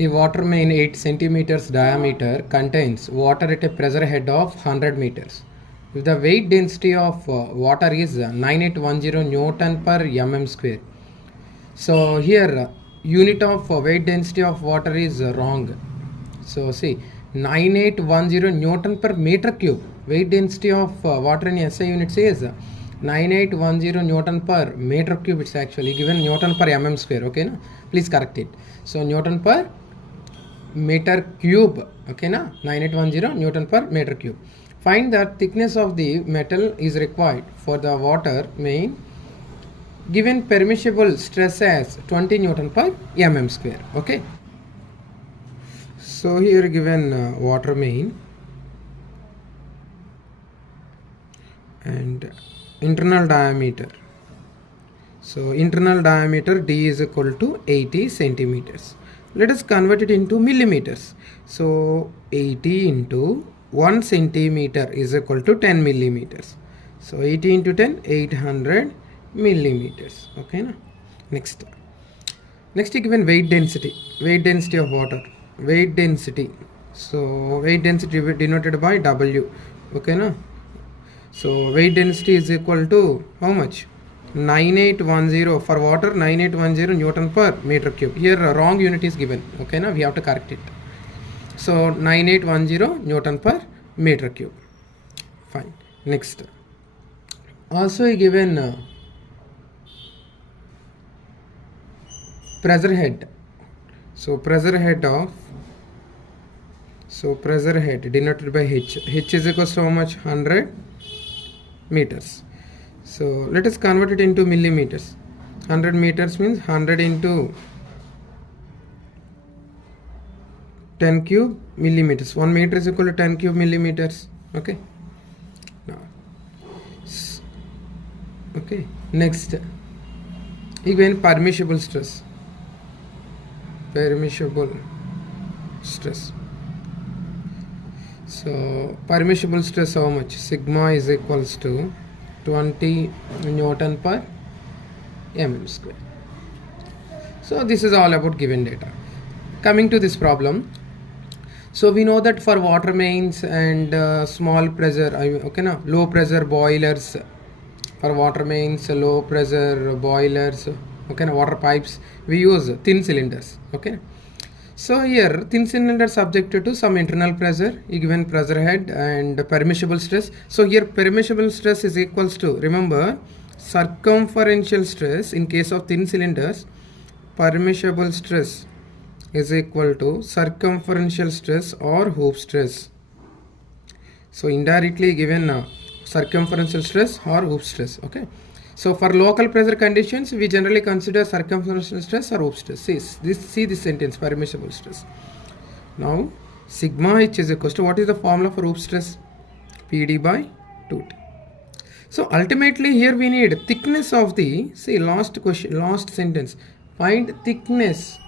A water main 8 centimeters diameter contains water at a pressure head of 100 meters. If the weight density of water is 9810 Newton per mm square. So here unit of weight density of water is wrong. So see 9810 Newton per meter cube. Weight density of water in SI units is 9810 Newton per meter cube. It's actually given Newton per mm square. Okay, no? Please correct it. So Newton per meter cube. Okay, na 9810 Newton per meter cube. Find the thickness of the metal is required for the water main. Given permissible stress as 20 Newton per mm square. Okay. So here given water main and internal diameter. So internal diameter D is equal to 80 centimeters. Let us convert it into millimeters. So 80 into 1 centimeter is equal to 10 millimeters. So 80 into 10, 800 millimeters. Okay, na? Next given weight density of water. Weight density. So weight density denoted by W. Okay, na? So weight density is equal to how much? 9810 for water, 9810 Newton per meter cube. Here a wrong unit is given. Okay, now we have to correct it. So 9810 Newton per meter cube. Fine. Next. Also given pressure head. So pressure head denoted by H. H is equal to how much? 100 meters. So let us convert it into millimeters. 100 meters means 100 into 10 cube millimeters. 1 meter is equal to 10 cube millimeters. Okay. Now, okay. Next, again permissible stress. So permissible stress how much? Sigma is equals to 20 Newton per mm square. So this is all about given data. Coming to this problem, so we know that for water mains and small pressure, okay, now low pressure boilers, for water mains, low pressure boilers, okay, now water pipes, we use thin cylinders. Okay, so here thin cylinder subjected to some internal pressure, given pressure head and permissible stress. So here permissible stress is equals to, remember, circumferential stress in case of thin cylinders. Permissible stress is equal to circumferential stress or hoop stress. So indirectly given circumferential stress or hoop stress. Okay. So for local pressure conditions, we generally consider circumferential stress or hoop stress. See this sentence, permissible stress. Now sigma H is equal to, what is the formula for hoop stress? PD by 2T. So ultimately here we need thickness of the, see last sentence, find thickness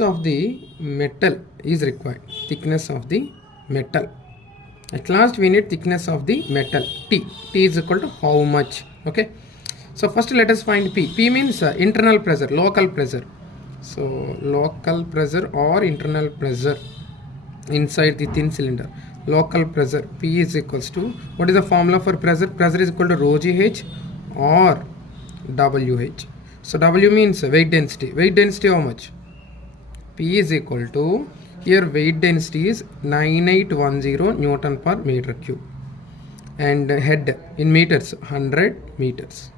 of the metal is required. Thickness of the metal. At last we need thickness of the metal. T is equal to how much? Okay. So first let us find P. P means internal pressure, local pressure. So local pressure or internal pressure inside the thin cylinder. Local pressure P is equals to, what is the formula for pressure? Pressure is equal to rho GH or WH. So W means weight density. Weight density how much? P is equal to, here weight density is 9810 Newton per meter cube and head in meters 100 meters.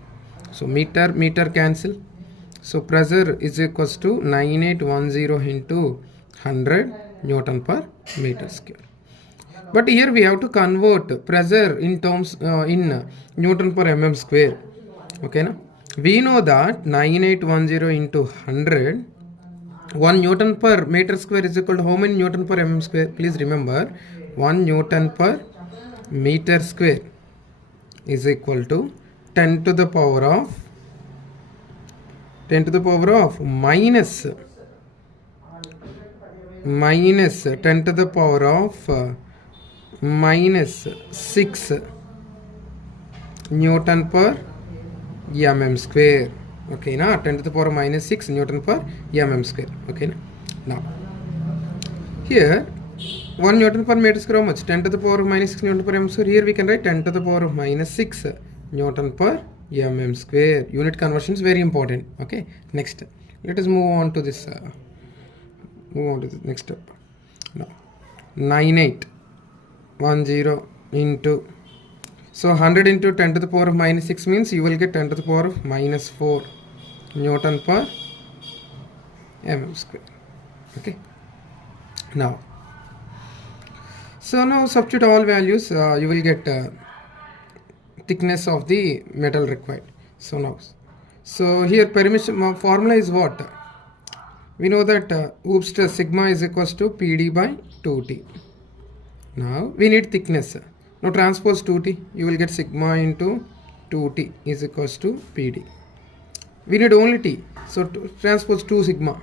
So meter cancel. So pressure is equals to 9810 into 100 Newton per meter square. But here we have to convert pressure in terms in Newton per mm square. Okay, na? We know that 9810 into 100, 1 Newton per meter square is equal to how many Newton per mm square? Please remember, 1 Newton per meter square is equal to 10 to the power of minus 10 to the power of minus 6 Newton per mm square. Okay, now 10 to the power minus 6 Newton per mm square. Okay, now here 1 Newton per meter square, how much? 10 to the power of minus 6 Newton per mm square. Here we can write 10 to the power of minus 6 Newton per mm square. Unit conversion is very important. Okay, next let us move on to this next step. Now 9810 into, so 100 into 10 to the power of minus 6 means you will get 10 to the power of minus 4 Newton per mm square. Okay, now so now substitute all values, you will get thickness of the metal required. So now, so here permission formula is what? We know that Hoops stress sigma is equals to PD by 2T. Now we need thickness. Now transpose 2T, you will get sigma into 2T is equals to PD. We need only T, so transpose 2 sigma.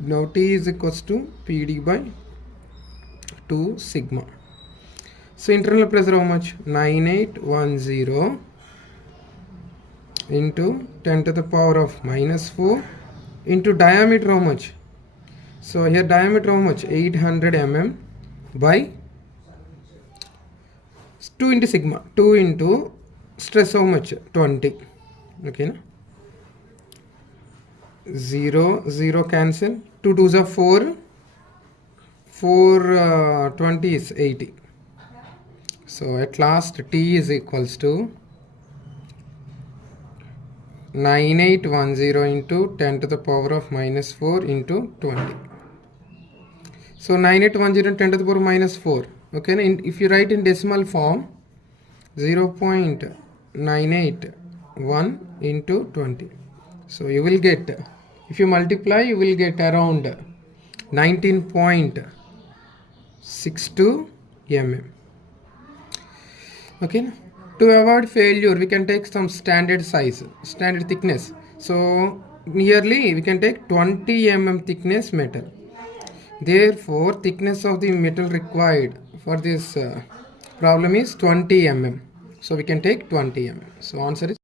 Now T is equals to PD by 2 sigma. So internal pressure how much? 9810 into 10 to the power of minus 4 into diameter how much? So here diameter how much? 800 mm by 2 into sigma. 2 into stress how much? 20. Okay, na? 0 0 cancel. 2 2s are 4. 4 20 is 80. So at last T is equals to 9810 into 10 to the power of minus 4 into 20. So 9810 10 to the power minus 4. Okay, and if you write in decimal form, 0.981 into 20. So you will get, if you multiply, you will get around 19.62 mm. Okay, to avoid failure we can take some standard size, standard thickness. So nearly we can take 20 mm thickness metal. Therefore thickness of the metal required for this problem is 20 mm. So we can take 20 mm. So answer is